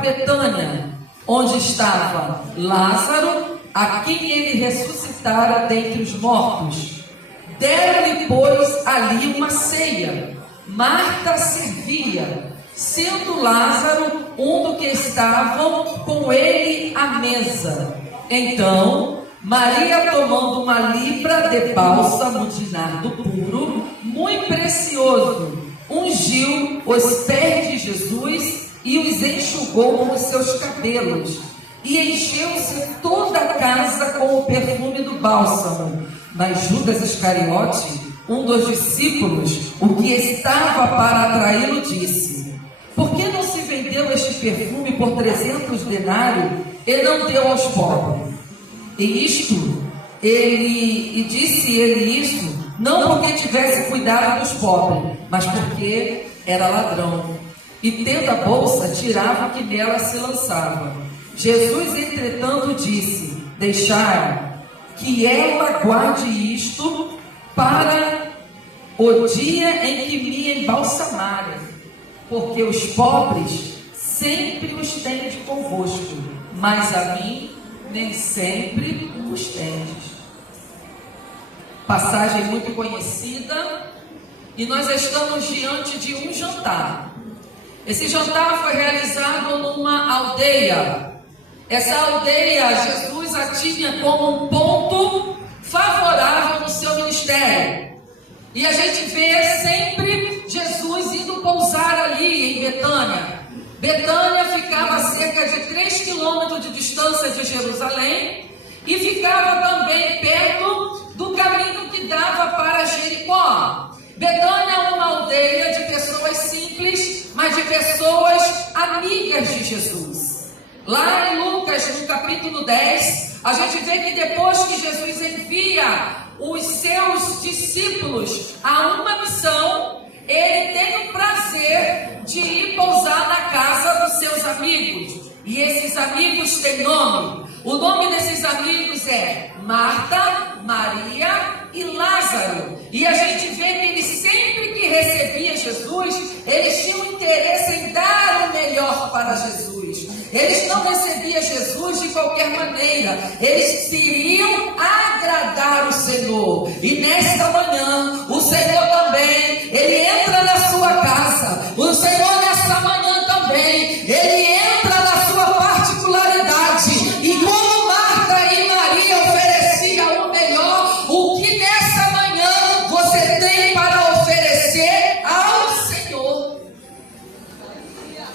Betânia, onde estava Lázaro, a quem ele ressuscitara dentre os mortos. Deram-lhe, pois, ali uma ceia. Marta servia, sendo Lázaro um dos que estavam com ele à mesa. Então, Maria, tomando uma libra de bálsamo de nardo puro, muito precioso, ungiu os pés de Jesus e os enxugou com os seus cabelos. E encheu-se toda a casa com o perfume do bálsamo. Mas Judas Iscariote, um dos discípulos, o que estava para atraí-lo, disse: por que não se vendeu este perfume por 300 denários e não deu aos pobres? E disse ele isto, não porque tivesse cuidado dos pobres, mas porque era ladrão. E tendo a bolsa, tirava o que nela se lançava. Jesus, entretanto, disse: deixai que ela guarde isto para o dia em que me embalsamarem, porque os pobres sempre os tendes convosco, mas a mim nem sempre os tendes. Passagem muito conhecida, e nós estamos diante de um jantar. Esse jantar foi realizado numa aldeia. Essa aldeia, Jesus a tinha como um ponto favorável no seu ministério. E a gente vê sempre Jesus indo pousar ali em Betânia. Betânia ficava a cerca de 3 quilômetros de distância de Jerusalém e ficava também perto do caminho que dava para Jericó. Betânia é uma aldeia de pessoas simples, mas de pessoas amigas de Jesus. Lá em Lucas, no capítulo 10, a gente vê que depois que Jesus envia os seus discípulos a uma missão, ele tem o prazer de ir pousar na casa dos seus amigos. E esses amigos têm nome. O nome desses amigos é Marta, Maria e Lázaro. E a gente vê que eles sempre que recebiam Jesus, eles tinham interesse em dar o melhor para Jesus. Eles não recebiam Jesus de qualquer maneira. Eles queriam agradar o Senhor. E nesta manhã, o Senhor também, Ele entra na sua casa. O Senhor nesta manhã também, Ele entra na sua particularidade. E como Marta e Maria ofereciam o melhor, o que nessa manhã você tem para oferecer ao Senhor?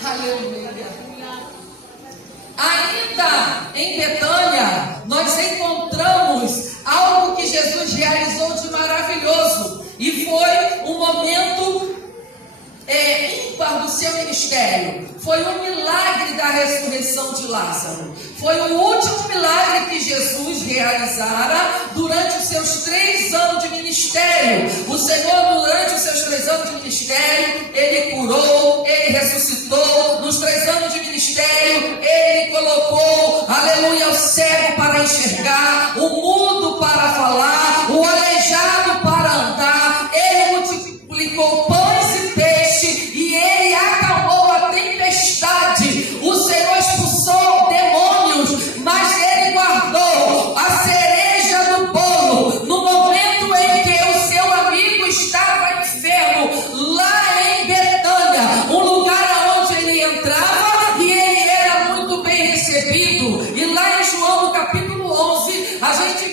Aleluia. Ainda em Betânia, nós encontramos algo que Jesus realizou de maravilhoso. E foi um momento ímpar do seu ministério. Foi um milagre da ressurreição de Lázaro. Foi o último milagre que Jesus realizara durante os seus 3 anos de ministério. O Senhor, durante os seus 3 anos de ministério, Ele curou, Ele ressuscitou. Nos 3 anos de ministério, Ele colocou, aleluia, o cego para enxergar, o mudo para falar, o aleijado para andar. Ele multiplicou pães e peixe, e Ele acalmou a tempestade. O Senhor expulsou demônios, mas Ele guardou a cereja do bolo no momento em que o seu amigo estava enfermo, lá em Betânia, um lugar onde ele entrava e ele era muito bem recebido. E lá em João, no capítulo 11, a gente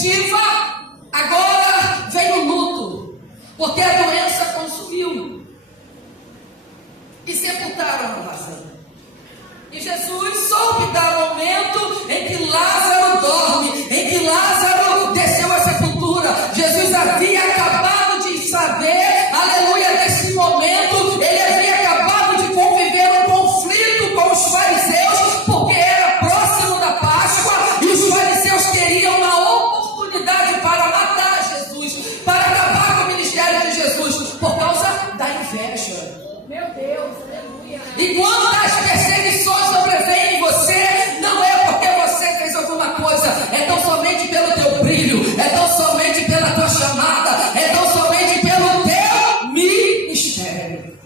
perspectiva, agora vem o luto, porque a doença consumiu. E sepultaram Lázaro. E Jesus soube dar o momento em que Lázaro dorme, em que Lázaro desceu à sepultura. Jesus havia acabado de saber, aleluia, nesse momento, ele havia acabado de conviver um conflito com os fariseus, porque era próximo da Páscoa, e os fariseus queriam uma oportunidade para matar Jesus, para acabar com o ministério de Jesus, por causa da inveja. Meu Deus, aleluia. E quando as perseguições sobrevêm em você, não é porque você fez alguma coisa, é tão somente pelo teu brilho, é tão somente pela tua chamada, é tão somente pelo teu ministério.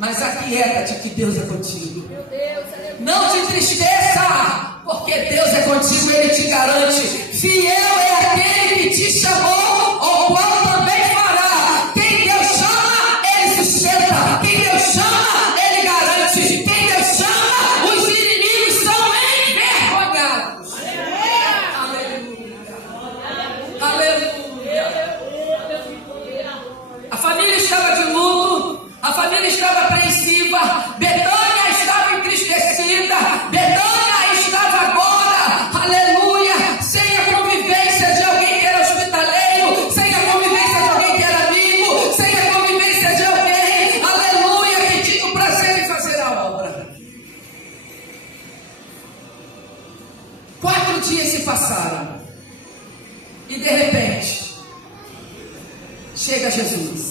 Mas aquieta-te que Deus é contigo. Meu Deus, aleluia. Não te entristeça, porque Deus é contigo, Ele te garante. Fiel é aquele que te chamou, ao qual também fará. Quem Deus chama, Ele sustenta. Quem Deus chama, Ele garante. Quem Deus chama, os inimigos são envergonhados. Aleluia. Aleluia. A família estava de luto, a família estava apreensiva, Betânia estava entristecida, Betânia estava agora, aleluia, sem a convivência de alguém que era hospitaleiro, sem a convivência de alguém que era amigo, sem a convivência de alguém, aleluia, que tinha o prazer em fazer a obra. 4 dias se passaram e de repente chega Jesus.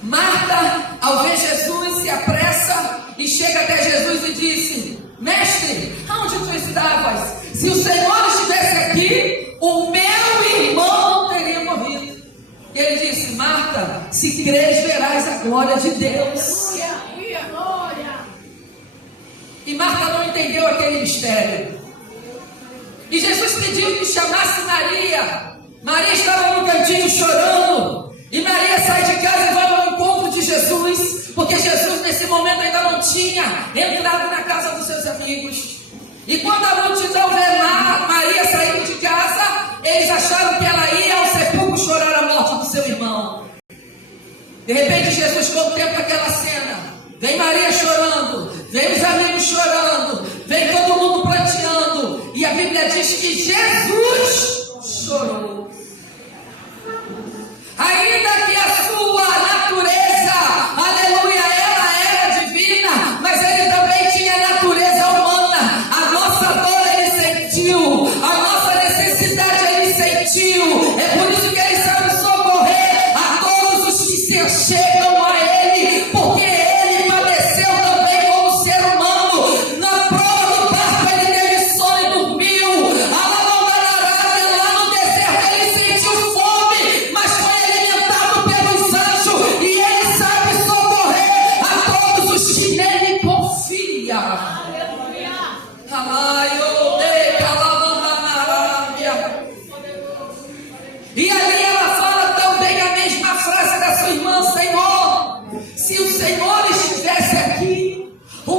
Marta, ao ver Jesus, se apressa e chega até Jesus e disse: Mestre, aonde tu estavas? Se o Senhor estivesse aqui, o meu irmão não teria morrido. Ele disse: Marta, se crês, verás a glória de Deus. Glória. E Marta não entendeu aquele mistério. E Jesus pediu que chamasse Maria. Maria estava no cantinho chorando. E Maria sai de casa e vai ao encontro de Jesus, porque Jesus nesse momento ainda não tinha entrado na casa dos seus amigos. E quando a multidão vê Maria saindo de casa, eles acharam que ela ia ao sepulcro chorar a morte do seu irmão. De repente Jesus contempla aquela cena. Vem Maria chorando.